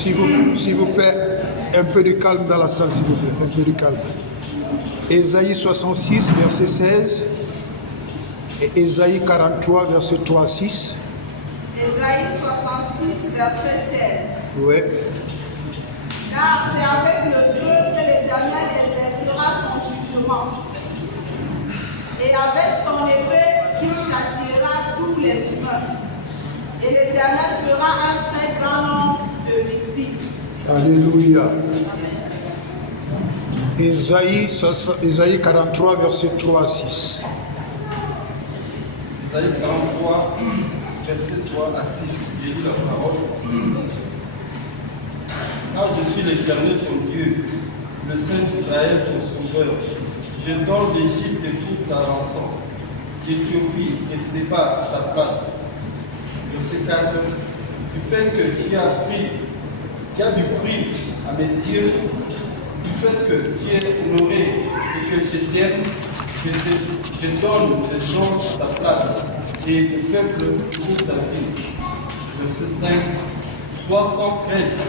S'il vous plaît, un peu de calme dans la salle, s'il vous plaît, un peu de calme. Ésaïe 66, verset 16 et Ésaïe 43, verset 3 à 6. Ésaïe 66, verset 16. Oui. Car c'est avec le feu que l'Éternel exercera son jugement, et avec son épée qu'il châtiera tous les humains. Et l'Éternel fera un très grand nombre de victimes. Alléluia. Ésaïe 43, verset 3 à 6. Ésaïe 43, verset 3 à 6. J'ai lu la parole. Car je suis l'Éternel ton Dieu, le Saint d'Israël ton Sauveur. Je donne l'Égypte et toute ta rançon, l'Éthiopie et Séba à ta place. Verset 4. Du fait que tu as du prix à mes yeux, du fait que tu es honoré et que je t'aime, je donne des gens à ta place et le peuple pour ta vie. Verset 5. Sois sans crainte,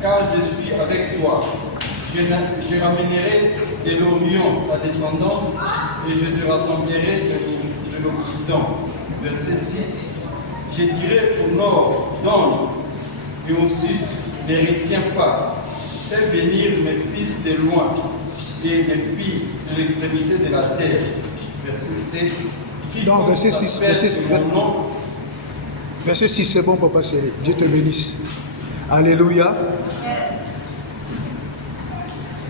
car je suis avec toi. Je ramènerai de l'Orient ta descendance et je te rassemblerai de l'Occident. Verset 6. Je dirai au nord, donne, et au sud, ne retiens pas. Fais venir mes fils de loin et mes filles de l'extrémité de la terre. Verset 7. Non, verset 6. Verset 6, c'est bon, papa chéri. Dieu te bénisse. Alléluia.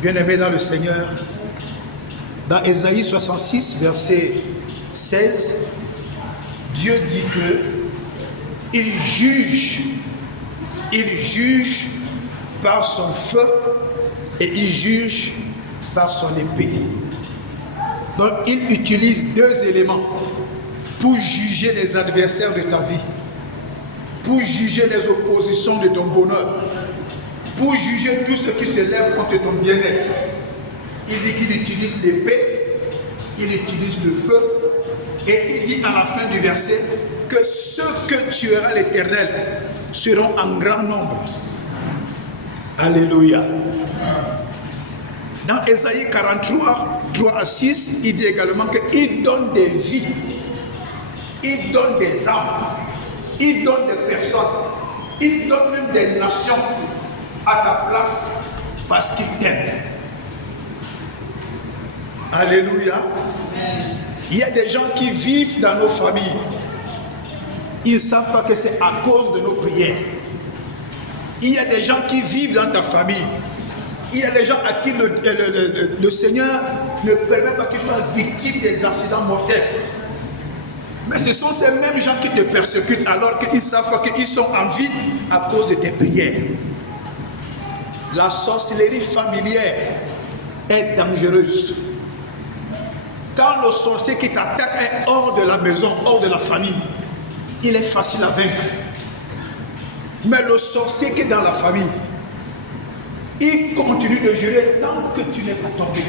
Bien-aimé dans le Seigneur, dans Ésaïe 66, verset 16, Dieu dit que il juge par son feu et il juge par son épée. Donc il utilise deux éléments pour juger les adversaires de ta vie, pour juger les oppositions de ton bonheur, pour juger tout ce qui se lève contre ton bien-être. Il dit qu'il utilise l'épée, il utilise le feu, et il dit à la fin du verset que ceux que tuera l'Éternel seront en grand nombre. Alléluia. Dans Ésaïe 43, 3 à 6, il dit également qu'il donne des vies, il donne des âmes, il donne des personnes, il donne même des nations à ta place parce qu'il t'aime. Alléluia. Il y a des gens qui vivent dans nos familles. Ils ne savent pas que c'est à cause de nos prières. Il y a des gens qui vivent dans ta famille. Il y a des gens à qui le Seigneur ne permet pas qu'ils soient victimes des accidents mortels. Mais ce sont ces mêmes gens qui te persécutent alors qu'ils ne savent pas qu'ils sont en vie à cause de tes prières. La sorcellerie familière est dangereuse. Quand le sorcier qui t'attaque est hors de la maison, hors de la famille, il est facile à vaincre. Mais le sorcier qui est dans la famille, il continue de jurer tant que tu n'es pas tombé.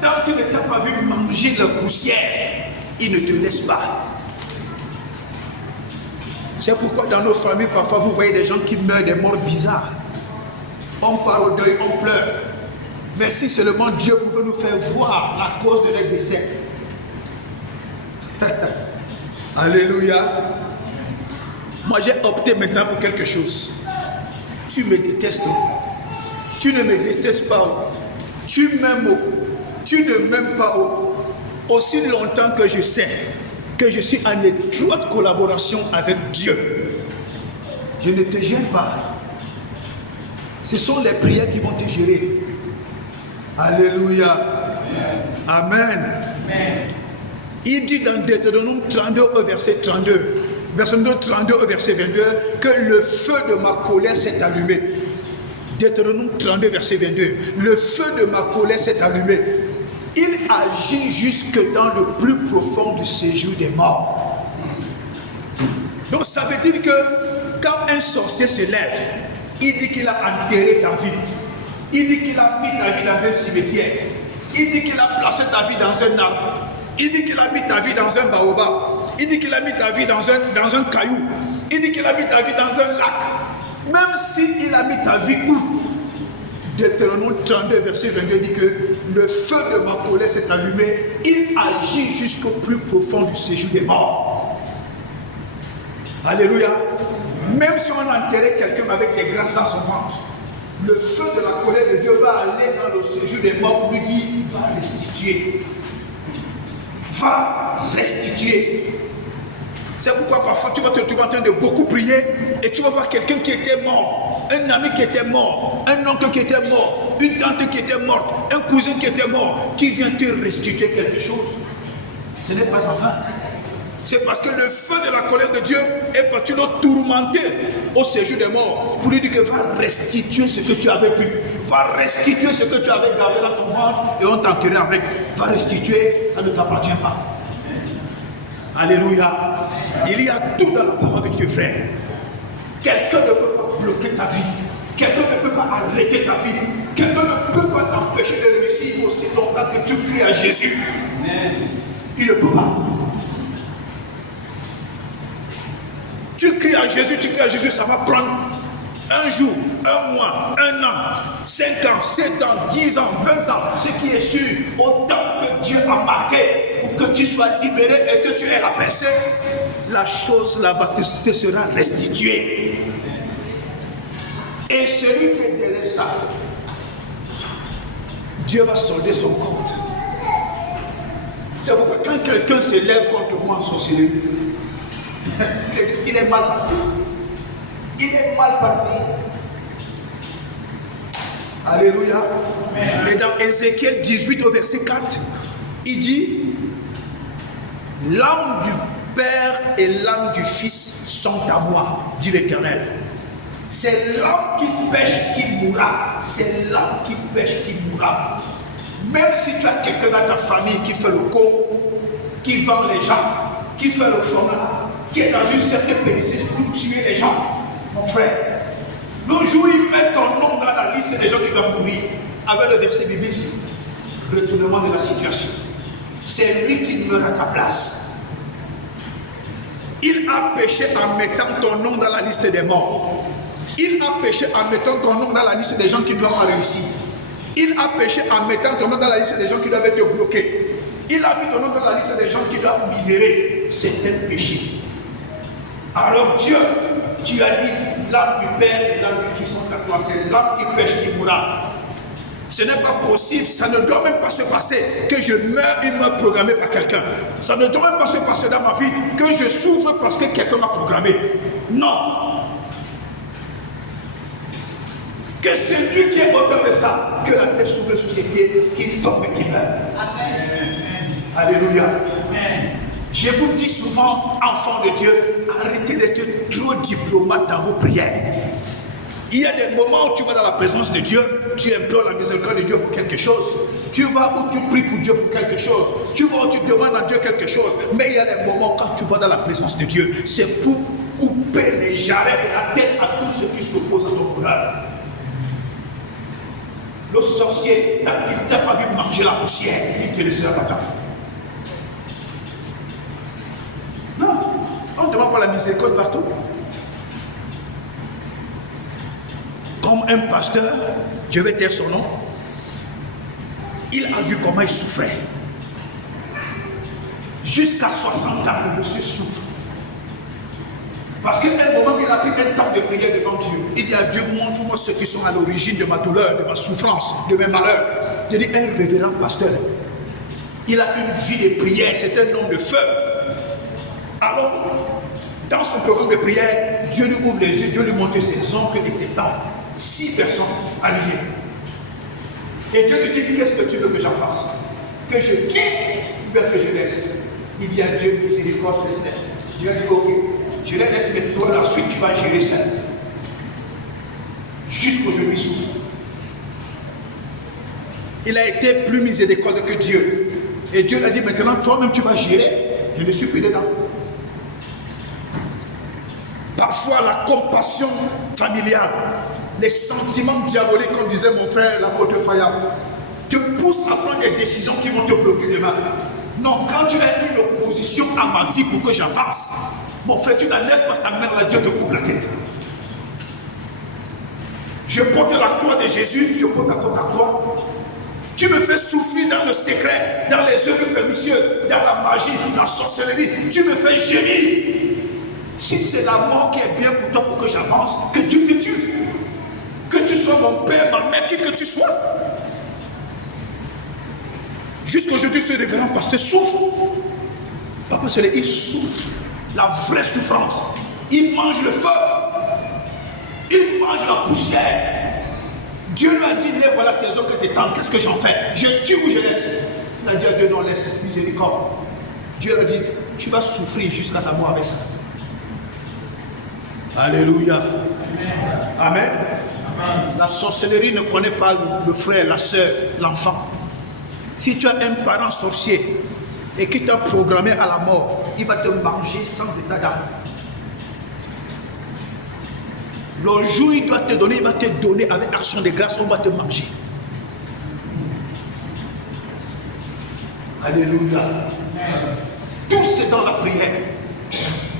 Tant qu'il ne t'a pas vu manger la poussière, il ne te laisse pas. C'est pourquoi dans nos familles, parfois vous voyez des gens qui meurent des morts bizarres. On part au deuil, on pleure. Mais si seulement Dieu pouvait nous faire voir la cause de leur décès. Alléluia. Moi j'ai opté maintenant pour quelque chose. Tu me détestes. Tu ne me détestes pas. Tu m'aimes. Tu ne m'aimes pas. Aussi longtemps que je sais que je suis en étroite collaboration avec Dieu, je ne te gêne pas. Ce sont les prières qui vont te gérer. Alléluia. Amen. Amen. Il dit dans Deutéronome 32 au verset 32, verset 32 au verset 22, que le feu de ma colère s'est allumé. Deutéronome 32 verset 22, le feu de ma colère s'est allumé. Il agit jusque dans le plus profond du séjour des morts. Donc ça veut dire que quand un sorcier se lève, il dit qu'il a enterré ta vie. Il dit qu'il a mis ta vie dans un cimetière. Il dit qu'il a placé ta vie dans un arbre. Il dit qu'il a mis ta vie dans un baobab. Il dit qu'il a mis ta vie dans un caillou. Il dit qu'il a mis ta vie dans un lac. Même s'il a mis ta vie où? Deutéronome 32, verset 22 dit que le feu de ma colère s'est allumé, il agit jusqu'au plus profond du séjour des morts. Alléluia. Même si on enterrait quelqu'un avec des grâces dans son ventre, le feu de la colère de Dieu va aller dans le séjour des morts pour lui dire, va restituer. Va restituer. C'est pourquoi parfois tu vas te trouver en train de beaucoup prier et tu vas voir quelqu'un qui était mort, un ami qui était mort, un oncle qui était mort, une tante qui était morte, un cousin qui était mort, qui vient te restituer quelque chose. Ce n'est pas en vain. C'est parce que le feu de la colère de Dieu est parti le tourmenter au séjour des morts pour lui dire que va restituer ce que tu avais pris, va restituer ce que tu avais gardé dans ton ventre et on t'enterrait avec. Va restituer, ça ne t'appartient pas. Alléluia. Il y a tout dans la parole de Dieu, frère. Quelqu'un ne peut pas bloquer ta vie. Quelqu'un ne peut pas arrêter ta vie. Quelqu'un ne peut pas t'empêcher de réussir aussi longtemps que tu cries à Jésus. Il ne peut pas. Tu cries à Jésus, ça va prendre un jour, un mois, un an, 5 ans, 7 ans, 10 ans, 20 ans. Ce qui est sûr, autant que Dieu a marqué pour que tu sois libéré et que tu aies la personne, la chose là-bas te sera restituée. Et celui qui est derrière ça, Dieu va solder son compte. C'est pourquoi quand quelqu'un se lève contre moi en sorcellerie, il est mal parti. Il est mal parti. Alléluia. Et dans Ézéchiel 18 au verset 4, il dit, l'âme du Père et l'âme du Fils sont à moi, dit l'Éternel. C'est l'âme qui pêche qui mourra. C'est l'âme qui pêche qui mourra. Même si tu as quelqu'un dans ta famille qui fait le con, qui vend les gens, qui fait le fromage, qui est dans une certaine péninsule pour tuer les gens, mon frère, le jour où ils mettent ton nom dans la liste des gens qui vont mourir, avec le verset biblique, retournement de la situation. C'est lui qui meurt à ta place. Il a péché en mettant ton nom dans la liste des morts. Il a péché en mettant ton nom dans la liste des gens qui doivent pas réussir. Il a péché en mettant ton nom dans la liste des gens qui doivent être bloqués. Il a mis ton nom dans la liste des gens qui doivent misérer. C'est un péché. Alors Dieu, tu as dit, l'âme du Père et l'âme du Fils sont à toi. C'est l'âme qui pêche qui mourra. Ce n'est pas possible, ça ne doit même pas se passer que je meure une mort programmée par quelqu'un. Ça ne doit même pas se passer dans ma vie que je souffre parce que quelqu'un m'a programmé. Non. Que celui qui est auteur de ça, que la tête s'ouvre sous ses pieds, qu'il tombe et qu'il meurt. Amen. Alléluia. Amen. Je vous dis souvent, enfants de Dieu, arrêtez d'être trop diplomate dans vos prières. Il y a des moments où tu vas dans la présence de Dieu, tu implores la miséricorde de Dieu pour quelque chose. Tu vas où tu pries pour Dieu pour quelque chose. Tu vas où tu demandes à Dieu quelque chose. Mais il y a des moments quand tu vas dans la présence de Dieu, c'est pour couper les jarrets et la tête à tous ceux qui s'opposent à ton bonheur. Le sorcier, il ne t'a pas vu manger la poussière, il te laissera pas temps. Non, on ne demande pas la miséricorde partout. Comme un pasteur, je vais taire son nom, il a vu comment il souffrait. Jusqu'à 60 ans, le monsieur souffre. Parce qu'à un moment, il a pris un temps de prière devant Dieu. Il dit à Dieu, montre-moi ceux qui sont à l'origine de ma douleur, de ma souffrance, de mes malheurs. Je dis, un révérend pasteur, il a une vie de prière, c'est un homme de feu. Alors, dans son programme de prière, Dieu lui ouvre les yeux, Dieu lui montre ses oncles et ses tantes. 6 personnes alignées. Et Dieu lui dit, qu'est-ce que tu veux que j'en fasse? Que je quitte ou bien que je laisse? Il dit à Dieu, miséricorde, laisse. Dieu a dit, ok, je les laisse, mais toi, la suite, tu vas gérer ça. Jusqu'aujourd'hui, souffre. Il a été plus miséricordieux que Dieu. Et Dieu lui a dit, maintenant, toi-même, tu vas gérer. Je ne suis plus dedans. Parfois, la compassion familiale, les sentiments diaboliques, comme disait mon frère l'apôtre Fayard, te poussent à prendre des décisions qui vont te bloquer demain. Non, quand tu as une opposition à ma vie pour que j'avance, mon frère, tu n'enlèves pas ta main là, Dieu te coupe la tête. Je porte la croix de Jésus, je porte ta croix. Tu me fais souffrir dans le secret, dans les œuvres pernicieuses, dans la magie, dans la sorcellerie. Tu me fais gémir. Si c'est la mort qui est bien pour toi, pour que j'avance, que Dieu te tue. Que tu sois mon père, ma mère, qui que tu sois. Jusqu'aujourd'hui, ce révérend pasteur souffre. Papa Soleil, il souffre. La vraie souffrance. Il mange le feu. Il mange la poussière. Dieu lui a dit, lève voilà tes os que tes temps, qu'est-ce que j'en fais? Je tue ou je laisse? Il a dit à Dieu, non, laisse, miséricorde. Dieu lui a dit, tu vas souffrir jusqu'à ta mort avec ça. Alléluia. Amen. Amen. La sorcellerie ne connaît pas le frère, la soeur, l'enfant. Si tu as un parent sorcier et qui t'a programmé à la mort, il va te manger sans état d'âme. Le jour où il doit te donner, il va te donner avec action de grâce, on va te manger. Alléluia. Tout c'est dans la prière.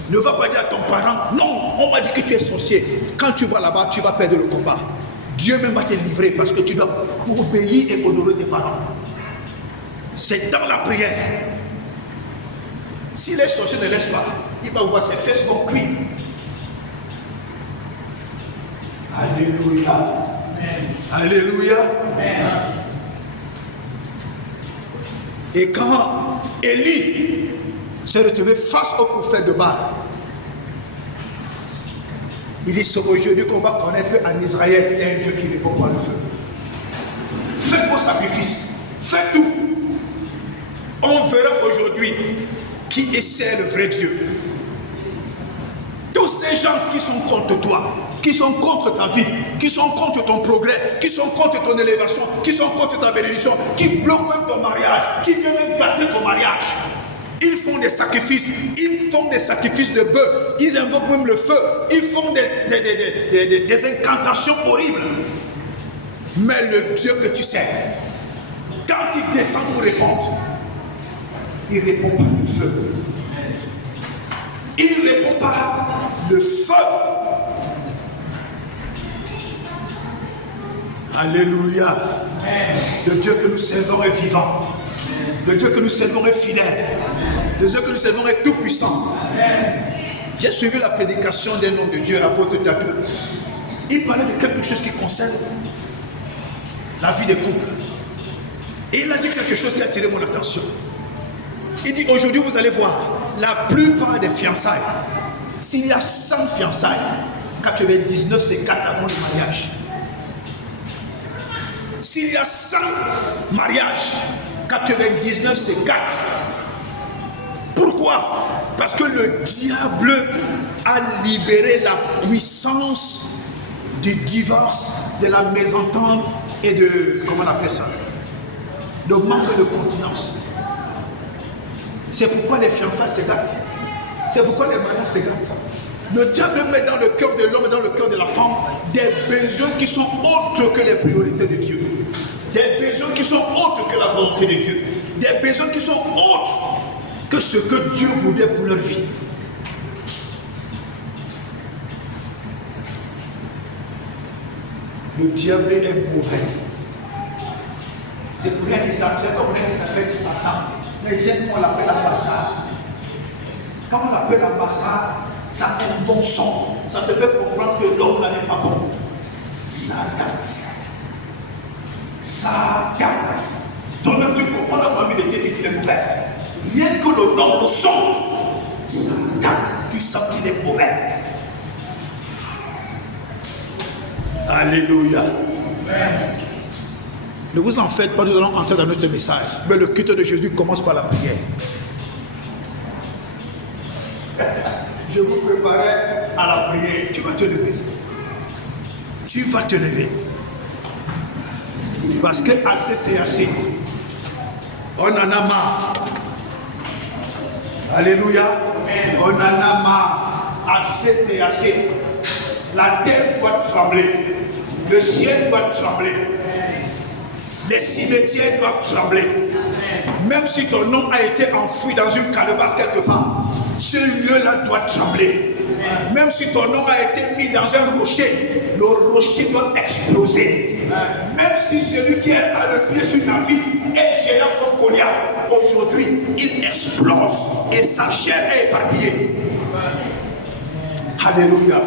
Ne va pas dire à ton parent, non, on m'a dit que tu es sorcier. Quand tu vas là-bas, tu vas perdre le combat. Dieu même va te livrer parce que tu dois obéir et honorer tes parents. C'est dans la prière. Si les sorciers ne laissent pas, il va voir ses fesses vont cuire. Alléluia. Amen. Alléluia. Amen. Et quand Élie s'est retrouvé face au prophète de Baal, il dit, c'est aujourd'hui qu'on va connaître qu'en Israël, il y a un Dieu qui répond par le feu. Faites vos sacrifices. Faites tout. On verra aujourd'hui qui est le vrai Dieu. Tous ces gens qui sont contre toi, qui sont contre ta vie, qui sont contre ton progrès, qui sont contre ton élévation, qui sont contre ta bénédiction, qui bloquent même ton mariage, qui viennent même gâter ton mariage. Ils font des sacrifices de bœufs, ils invoquent même le feu, ils font des incantations horribles. Mais le Dieu que tu sais, quand il descend pour répondre, il répond par le feu. Il répond par le feu. Alléluia. Le Dieu que nous servons est vivant. Le Dieu que nous servons est fidèle. Le Dieu que nous servons est tout puissant. J'ai suivi la prédication d'un homme de Dieu, apôtre Tatou. Il parlait de quelque chose qui concerne la vie des couples. Et il a dit quelque chose qui a attiré mon attention. Il dit, aujourd'hui vous allez voir, la plupart des fiançailles, s'il y a 100 fiançailles, 99 c'est 4 avant le mariage. S'il y a 100 mariages, 99 c'est 4. Pourquoi? Parce que le diable a libéré la puissance du divorce, de la mésentente et de, comment on appelle ça, le manque de continence. C'est pourquoi les fiançailles se gâtent. C'est pourquoi les mariages se gâtent. Le diable met dans le cœur de l'homme et dans le cœur de la femme des besoins qui sont autres que les priorités de Dieu. Des besoins qui sont autres que la volonté de Dieu. Des besoins qui sont autres que ce que Dieu voulait pour leur vie. Le diable est mauvais. C'est pour rien qu'il s'appelle Satan. Mais j'aime qu'on l'appelle Abassar. Quand on l'appelle Abassar, ça a un bon son. Ça te fait comprendre que l'homme là n'est pas bon. Satan. Satan. Donc tu comprends la famille de Dieu qui est mauvais. Rien que le nom, le son. Satan. Tu sens qu'il est mauvais. Alléluia. Amen. Ne vous en faites pas, nous allons entrer dans notre message. Mais le culte de Jésus commence par la prière. Je vous préparais à la prière. Tu vas te lever. Tu vas te lever. Parce que assez c'est assez. On en a marre. Alléluia. On en a marre. Assez c'est assez. La terre doit trembler. Le ciel doit trembler. Les cimetières doivent trembler. Même si ton nom a été enfoui dans une calebasse quelque part, ce lieu-là doit trembler. Même si ton nom a été mis dans un rocher, le rocher doit exploser. Même si celui qui a le pied sur la vie est géant comme Goliath, aujourd'hui, il explose et sa chair est éparpillée. Alléluia.